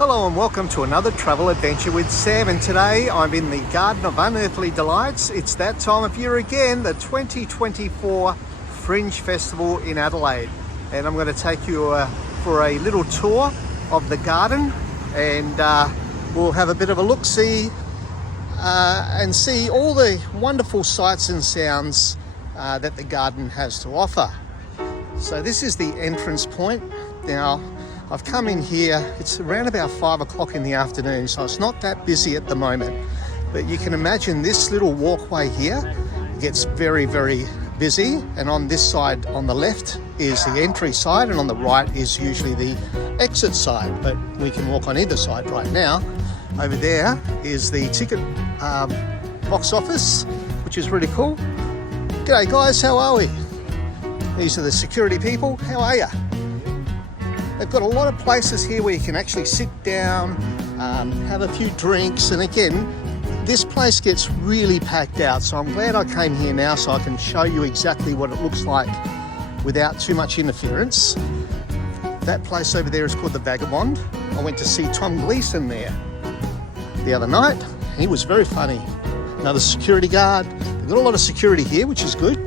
Hello and welcome to another travel adventure with Sam, and today I'm in the Garden of Unearthly Delights. It's that time of year again, the 2024 Fringe Festival in Adelaide, and I'm going to take you for a little tour of the garden, and we'll have a bit of a look-see and see all the wonderful sights and sounds that the garden has to offer. So this is the entrance point. Now I've come in here, it's around about 5 o'clock in the afternoon, so it's not that busy at the moment. But you can imagine this little walkway here gets very, very busy. And on this side, on the left, is the entry side, and on the right is usually the exit side. But we can walk on either side right now. Over there is the ticket box office, which is really cool. G'day guys, how are we? These are the security people, how are you? They've got a lot of places here where you can actually sit down, have a few drinks, and again, this place gets really packed out, so I'm glad I came here now so I can show you exactly what it looks like without too much interference. That place over there is called the Vagabond. I went to see Tom Gleeson there the other night. He was very funny. Another security guard. They've got a lot of security here, which is good.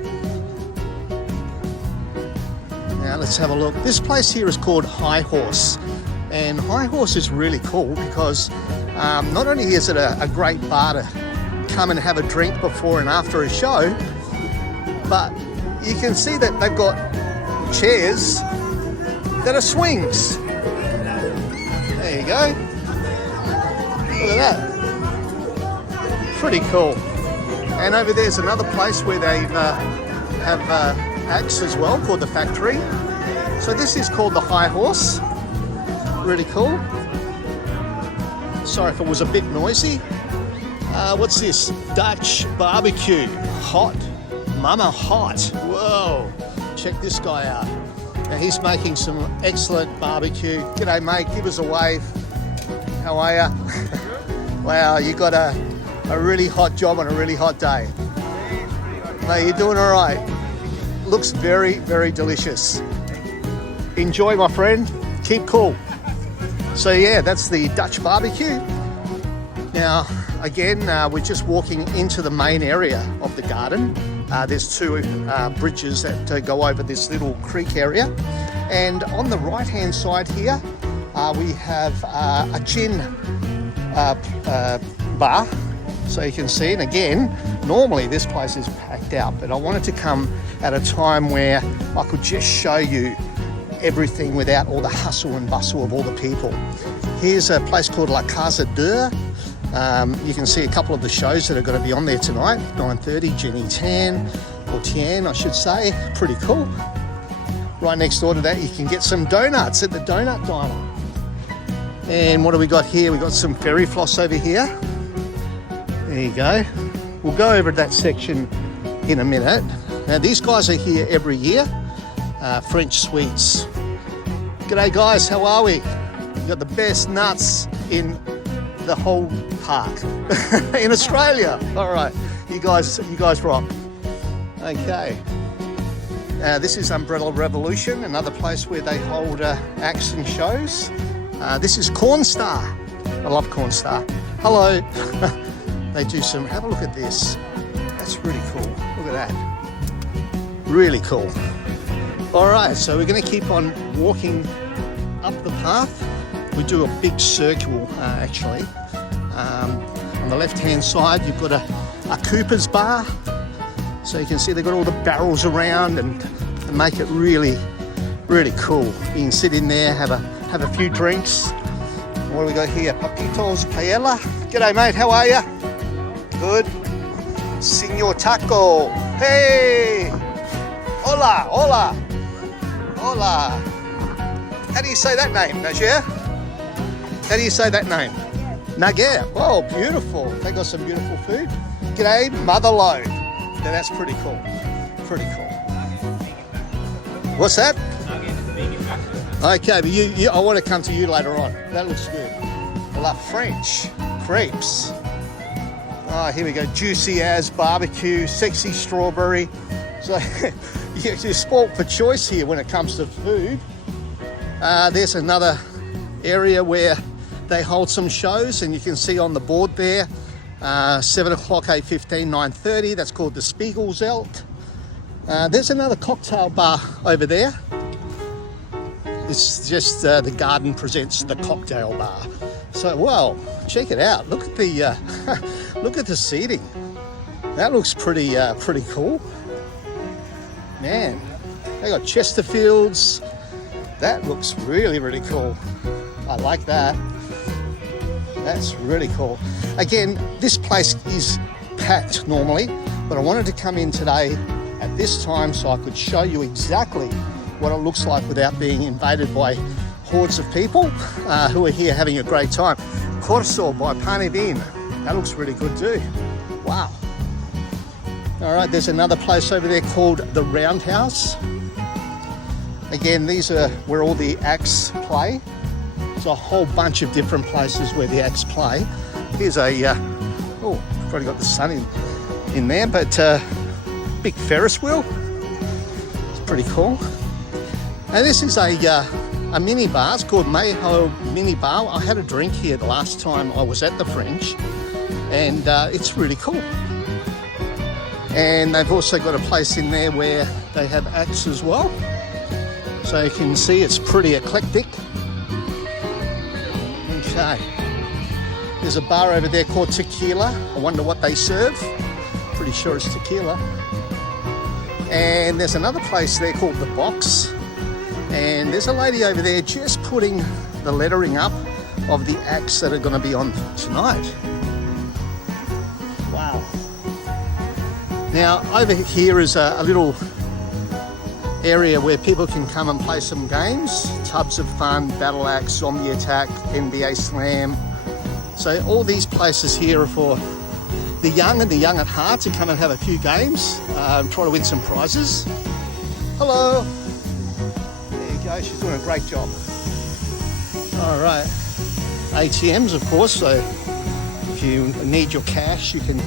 Now let's have a look. This place here is called High Horse, and High Horse is really cool because not only is it a great bar to come and have a drink before and after a show, but you can see that they've got chairs that are swings. There you go. Look at that. Pretty cool. And over there's another place where they have acts as well, called the Factory. So this is called the High Horse. Really cool. Sorry if it was a bit noisy. What's this? Dutch barbecue. Hot. Mama hot. Whoa. Check this guy out. Now he's making some excellent barbecue. G'day mate, give us a wave. How are ya? Wow, you got a really hot job on a really hot day. Mate, you're doing all right. Looks very, very delicious. Enjoy, my friend. Keep cool. So yeah, that's the Dutch barbecue. Now, again, we're just walking into the main area of the garden. There's two bridges that go over this little creek area. And on the right-hand side here, we have a gin bar. So you can see, and again, normally this place is packed out, but I wanted to come at a time where I could just show you everything without all the hustle and bustle of all the people. Here's a place called La Casa d'Or. You can see a couple of the shows that are going to be on there tonight. 9:30, Jenny Tan, or Tian, I should say. Pretty cool. Right next door to that, you can get some donuts at the Donut Diner. And what do we got here? We got some fairy floss over here. There you go. We'll go over that section in a minute. Now these guys are here every year. French Sweets. G'day guys, how are we? We got the best nuts in the whole park in Australia. All right, you guys rock. Okay. This is Umbrella Revolution, another place where they hold acts and shows. This is Cornstar. I love Cornstar. Hello. They do some, have a look at this. That's really cool. Look at that. Really cool. All right, so we're going to keep on walking up the path. We do a big circle, actually. On the left-hand side, you've got a Cooper's bar. So you can see they've got all the barrels around and make it really, really cool. You can sit in there, have a few drinks. What do we got here? Papitos Paella. G'day, mate. How are you? Good. Señor Taco. Hey. Hola, hola. Hola. How do you say that name, Najer? How do you say that name? Nager. Oh, beautiful. They got some beautiful food. G'day, Motherload. Now that's pretty cool. Pretty cool. What's that? Okay, but I want to come to you later on. That looks good. La French crepes. Oh, here we go. Juicy as barbecue, sexy strawberry. So you're spoilt for choice here when it comes to food. There's another area where they hold some shows, and you can see on the board there, 7 o'clock, 8:15, 9:30. That's called the Spiegelzelt. There's another cocktail bar over there. It's just the Garden presents the cocktail bar. So, well, check it out. Look at the look at the seating. That looks pretty cool. Man, they got Chesterfields. That looks really cool. I like that. That's really cool. Again, this place is packed normally, but I wanted to come in today at this time so I could show you exactly what it looks like without being invaded by hordes of people who are here having a great time. Corso by Panevin. That looks really good too. Wow. All right, there's another place over there called the Roundhouse. Again, these are where all the acts play. There's a whole bunch of different places where the acts play. Here's a, oh, I've already got the sun in there, but big Ferris wheel. It's pretty cool. And this is a mini bar. It's called Mayho Mini Bar. I had a drink here the last time I was at the Fringe, and it's really cool. And they've also got a place in there where they have acts as well. So you can see it's pretty eclectic. Okay. There's a bar over there called Tequila. I wonder what they serve. Pretty sure it's tequila. And there's another place there called The Box. And there's a lady over there just putting the lettering up of the acts that are going to be on tonight. Wow. Now, over here is a little area where people can come and play some games. Tubs of Fun, Battle Axe, Zombie Attack, NBA Slam. So all these places here are for the young and the young at heart to come and have a few games, try to win some prizes. Hello. There you go, she's doing a great job. All right, ATMs of course, so if you need your cash, you can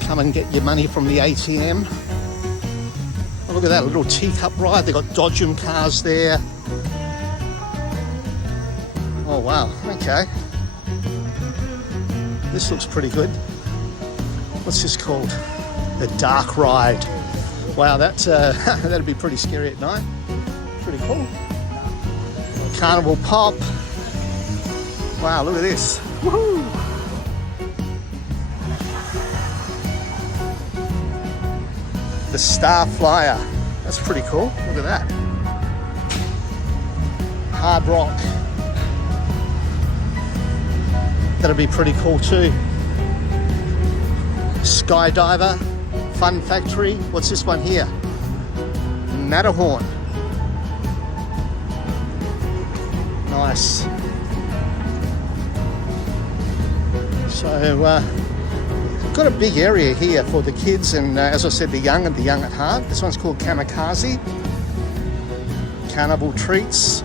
come and get your money from the ATM. Oh, look at that little teacup ride. They've got Dodgem cars there. Oh wow, okay. This looks pretty good. What's this called? The Dark Ride. Wow, that's that'd be pretty scary at night. Pretty cool. Carnival Pop. Wow, look at this. Woohoo! The Star Flyer. That's pretty cool. Look at that. Hard Rock. That'll be pretty cool too. Skydiver. Fun Factory. What's this one here? Matterhorn. Nice. So, got a big area here for the kids and, as I said, the young and the young at heart. This one's called Kamikaze. Carnival treats.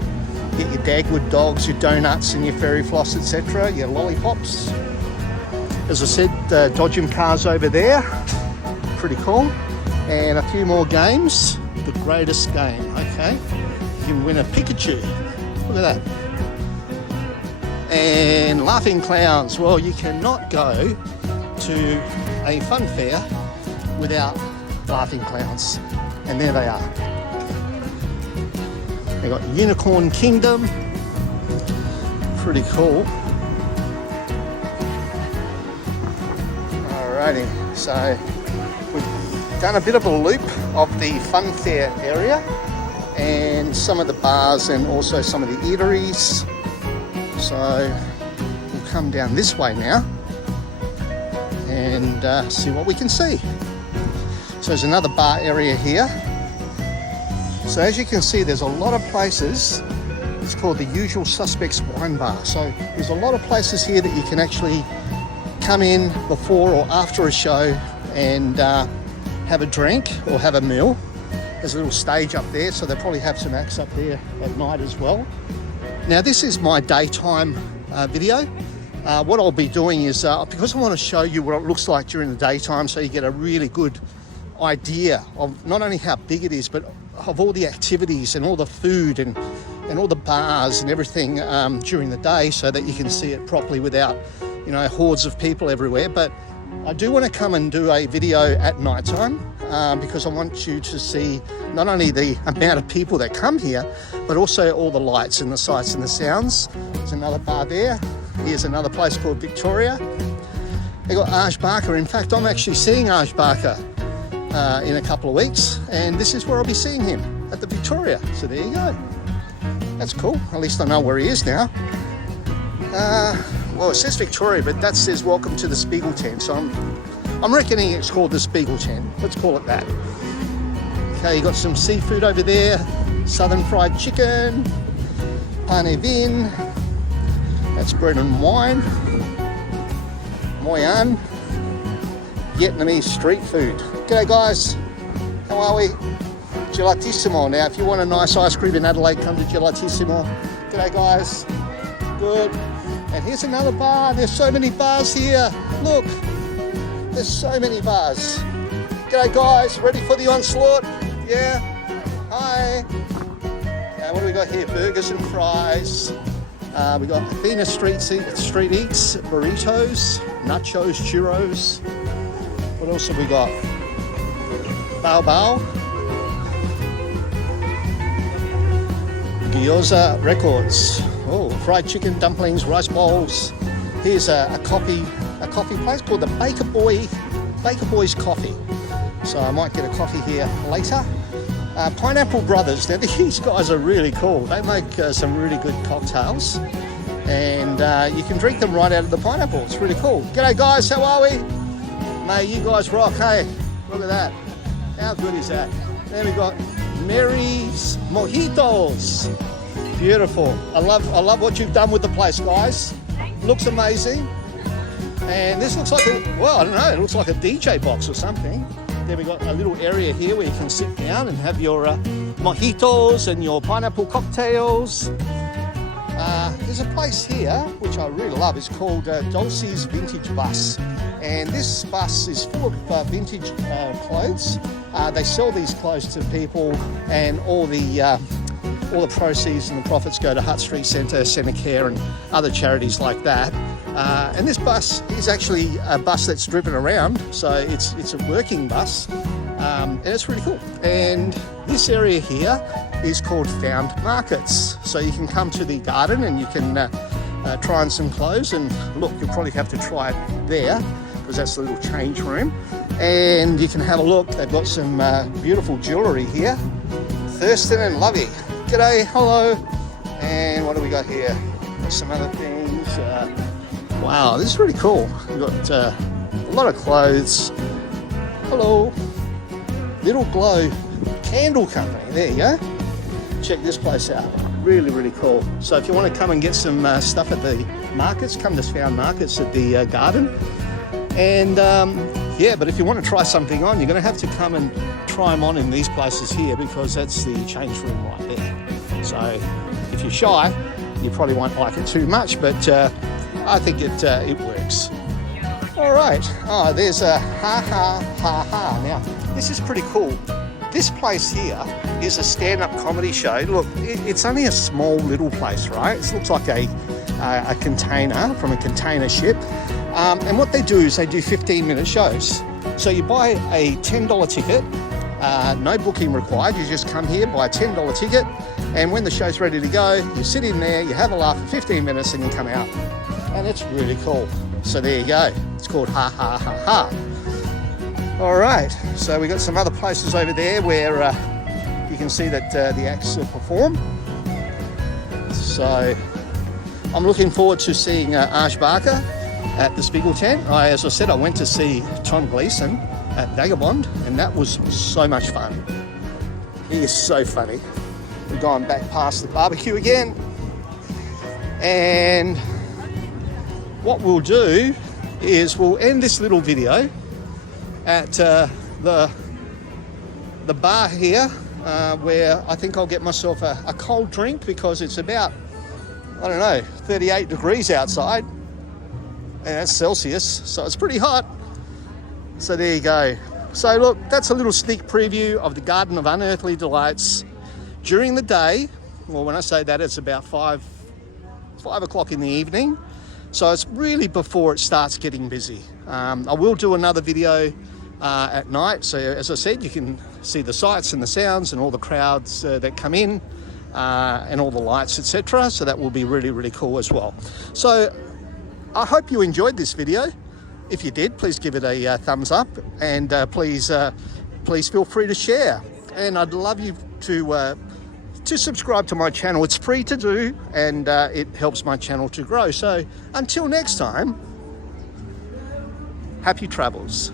Get your Dagwood dogs, your donuts and your fairy floss, etc. Your lollipops. As I said, Dodgem cars over there. Pretty cool. And a few more games. The greatest game, okay. You can win a Pikachu. Look at that. And Laughing Clowns. Well, you cannot go to a fun fair without Laughing Clowns. And there they are. They've got Unicorn Kingdom. Pretty cool. Alrighty, so we've done a bit of a loop of the fun fair area and some of the bars and also some of the eateries. So we'll come down this way now and see what we can see. So there's another bar area here. So as you can see, there's a lot of places. It's called the Usual Suspects Wine Bar. So there's a lot of places here that you can actually come in before or after a show and have a drink or have a meal. There's a little stage up there, so they'll probably have some acts up there at night as well. Now this is my daytime video. What I'll be doing is, because I want to show you what it looks like during the daytime so you get a really good idea of not only how big it is, but of all the activities and all the food and and all the bars and everything during the day so that you can see it properly without, you know, hordes of people everywhere. But I do want to come and do a video at night time because I want you to see not only the amount of people that come here, but also all the lights and the sights and the sounds. There's another bar there. Here's another place called Victoria. They got Aj Barker. In fact, I'm actually seeing Aj Barker in a couple of weeks, and this is where I'll be seeing him, at the Victoria. So there you go. That's cool. At least I know where he is now. Well, it says Victoria, but that says welcome to the Spiegel tent. So I'm reckoning it's called the Spiegel tent. Let's call it that. Okay, you got some seafood over there. Southern fried chicken, pane vin. That's bread and wine. Moyan. Vietnamese street food. G'day guys. How are we? Gelatissimo. Now, if you want a nice ice cream in Adelaide, come to Gelatissimo. G'day guys. Good. And here's another bar. There's so many bars here. Look, there's so many bars. G'day guys, ready for the onslaught? Yeah. Hi. Now, what do we got here? Burgers and fries. We got Athena Street Eats, burritos, nachos, churros. What else have we got? Bao Bao. Gyoza Records. Oh, fried chicken, dumplings, rice bowls. Here's a coffee place called the Baker Boy's Coffee. So I might get a coffee here later. Pineapple Brothers. Now these guys are really cool. They make some really good cocktails, and you can drink them right out of the pineapple. It's really cool. G'day guys, how are we? Mate, you guys rock. Hey, look at that. How good is that? Then we got Mary's Mojitos. Beautiful. I love what you've done with the place, guys. Looks amazing. And this looks like I don't know, it looks like a DJ box or something. Then we got a little area here where you can sit down and have your mojitos and your pineapple cocktails. There's a place here which I really love. It's called Dulce's Vintage Bus, and this bus is full of vintage clothes. They sell these clothes to people, and all the proceeds and the profits go to Hutt Street Centre, Centre Care, and other charities like that. And this bus is actually a bus that's driven around, so it's a working bus, and it's really cool. And this area here is called Found Markets. So you can come to the garden and you can try on some clothes, and look, you'll probably have to try it there because that's the little change room. And you can have a look. They've got some beautiful jewellery here. Thurston and Lovey. G'day, hello. And what do we got here? Got some other things. Wow, this is really cool. We've got a lot of clothes. Hello. Little Glow Candle Company. There you go. Check this place out. Really, really cool. So if you want to come and get some stuff at the markets, come to Found Markets at the garden. And yeah, but if you want to try something on, you're going to have to come and try them on in these places here, because that's the change room right there. So if you're shy, you probably won't like it too much, but I think it works. All right. Oh, there's a Ha Ha Ha Ha. Now, this is pretty cool. This place here is a stand-up comedy show. Look, it's only a small little place, right? It looks like a container from a container ship. And what they do is they do 15-minute shows. So you buy a $10 ticket, no booking required. You just come here, buy a $10 ticket, and when the show's ready to go, you sit in there, you have a laugh for 15 minutes, and you come out. And it's really cool. So there you go. It's called Ha Ha Ha Ha. All right. So we got some other places over there where you can see that the acts perform. So I'm looking forward to seeing Aj Barker at the Spiegel tent. As I said, I went to see Tom Gleeson at Vagabond, and that was so much fun. He is so funny. We're going back past the barbecue again, and what we'll do is we'll end this little video at the bar here, where I think I'll get myself a cold drink, because it's about, I don't know, 38 degrees outside. And that's Celsius, so it's pretty hot. So there you go. So look, that's a little sneak preview of the Garden of Unearthly Delights during the day Well, when I say that, it's about 5 o'clock in the evening. So it's really before it starts getting busy. I will do another video at night. So as I said, you can see the sights and the sounds and all the crowds that come in and all the lights, etc. So that will be really, really cool as well. So I hope you enjoyed this video. If you did, please give it a thumbs up, and please feel free to share. And I'd love you to subscribe to my channel. It's free to do, and it helps my channel to grow. So until next time, happy travels.